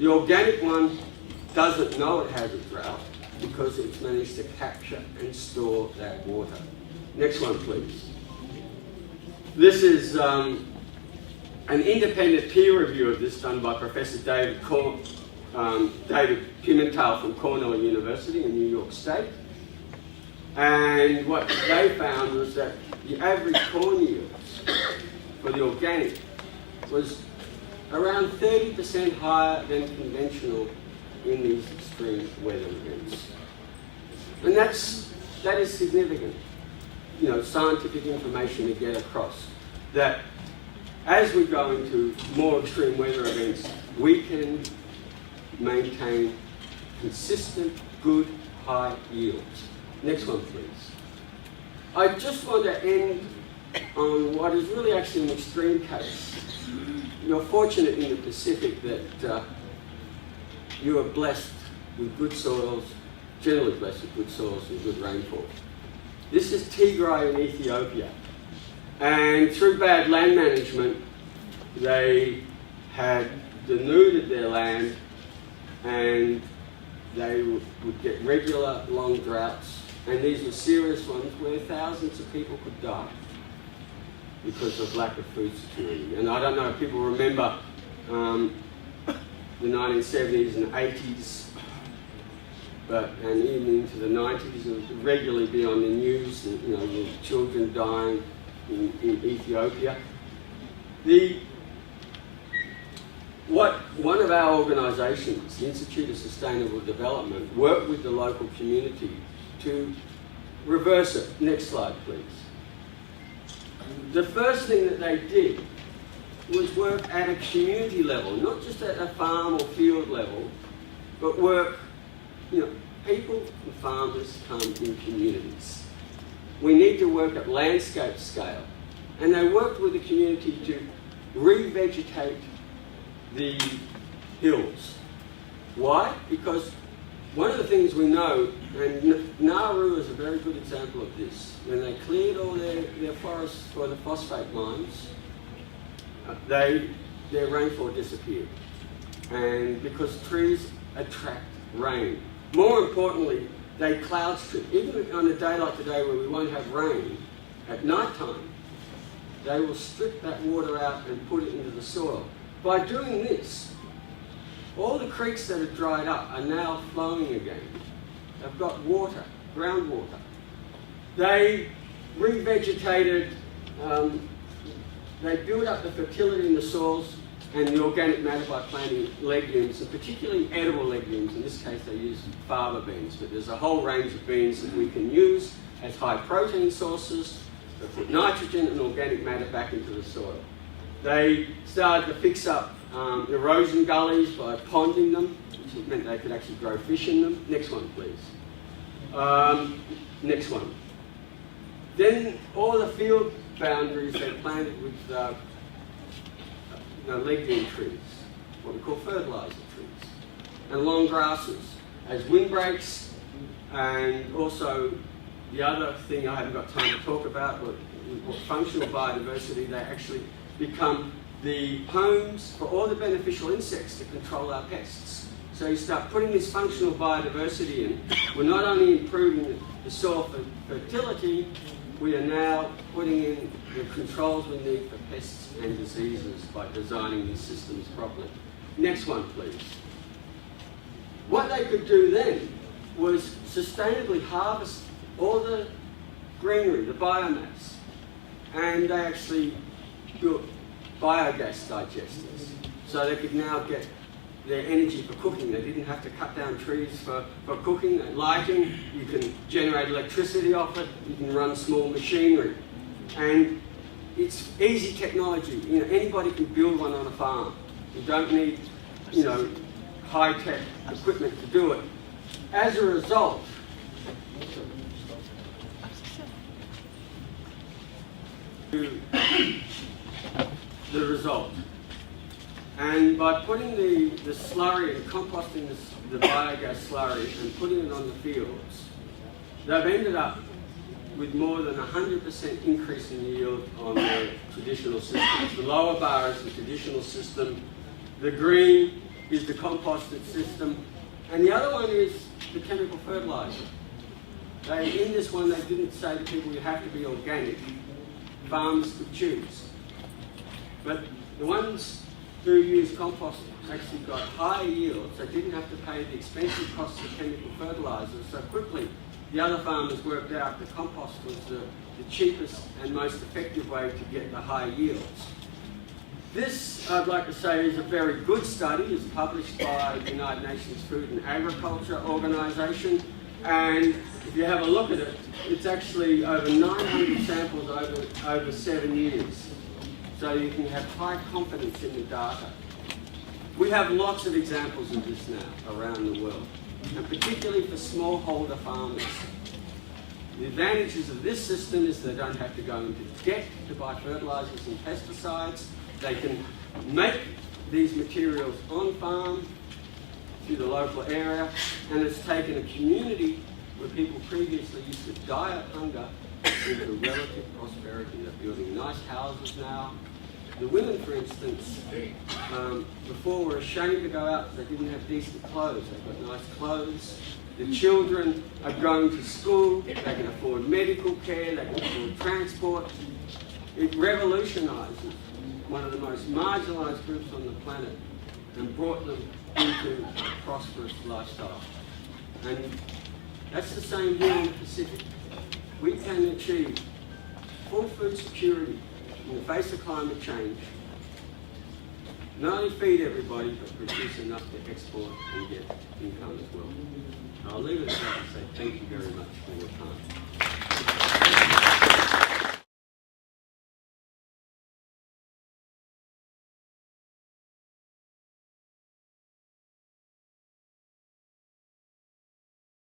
The organic one doesn't know it has a drought because it's managed to capture and store that water. Next one, please. This is an independent peer review of this done by Professor David Pimentel from Cornell University in New York State. And what they found was that the average corn yields for the organic was around 30% higher than conventional in these extreme weather events. And that is significant, scientific information to get across, that as we go into more extreme weather events, we can maintain consistent, good, high yields. Next one, please. I just want to end on what is really actually an extreme case. You're fortunate in the Pacific that you are blessed with good soils, generally blessed with good soils and good rainfall. This is Tigray in Ethiopia. And through bad land management, they had denuded their land and they would get regular long droughts. And these were serious ones where thousands of people could die because of lack of food security. And I don't know if people remember the 1970s and 80s, and even into the 90s, it would regularly be on the news, with children dying in Ethiopia. One of our organisations, the Institute of Sustainable Development, worked with the local community to reverse it. Next slide, please. The first thing that they did was work at a community level, not just at a farm or field level, but work, people and farmers come in communities. We need to work at landscape scale. And they worked with the community to revegetate the hills. Why? Because one of the things we know, and Nauru is a very good example of this, when they cleared all their forests for the phosphate mines, their rainfall disappeared. And because trees attract rain. More importantly, they cloud strip. Even on a day like today where we won't have rain, at night time, they will strip that water out and put it into the soil. By doing this, all the creeks that have dried up are now flowing again. They've got water, groundwater. They revegetated, they built up the fertility in the soils and the organic matter by planting legumes, and particularly edible legumes. In this case, they use fava beans, but there's a whole range of beans that we can use as high protein sources that put nitrogen and organic matter back into the soil. They started to fix up erosion gullies by ponding them, which meant they could actually grow fish in them. Next one, please. Next one. Then all the field boundaries they planted with legume trees, what we call fertilizer trees, and long grasses as windbreaks, and also the other thing I haven't got time to talk about, but functional biodiversity. They actually become the homes for all the beneficial insects to control our pests. So you start putting this functional biodiversity in, we're not only improving the soil fertility, we are now putting in the controls we need for pests and diseases by designing these systems properly. Next one, please. What they could do then was sustainably harvest all the greenery, the biomass, and they actually built biogas digesters. So they could now get their energy for cooking. They didn't have to cut down trees for cooking and lighting. You can generate electricity off it. You can run small machinery. And it's easy technology. Anybody can build one on a farm. You don't need, high-tech equipment to do it. As a result, the result. And by putting the slurry and composting the biogas slurry and putting it on the fields, they've ended up with more than 100% increase in yield on the traditional systems. The lower bar is the traditional system. The green is the composted system, and the other one is the chemical fertilizer. In this one, they didn't say to people you have to be organic. Farmers could choose. But the ones who used compost actually got higher yields. They didn't have to pay the expensive costs of chemical fertilizers so quickly. The other farmers worked out that compost was the cheapest and most effective way to get the high yields. This, I'd like to say, is a very good study. It's published by the United Nations Food and Agriculture Organization. And if you have a look at it, it's actually over 900 samples over 7 years. So you can have high confidence in the data. We have lots of examples of this now around the world, and particularly for smallholder farmers. The advantages of this system is they don't have to go into debt to buy fertilizers and pesticides. They can make these materials on farm through the local area, and it's taken a community where people previously used to die of hunger into relative prosperity. They're building nice houses now. The women, for instance, before were ashamed to go out because they didn't have decent clothes. They've got nice clothes. The children are going to school. They can afford medical care. They can afford transport. It revolutionizes one of the most marginalized groups on the planet and brought them into a prosperous lifestyle. And that's the same here in the Pacific. We can achieve full food security in the face of climate change, not only feed everybody, but produce enough to export and get income as well. I'll leave it at that and say thank you very much for your time.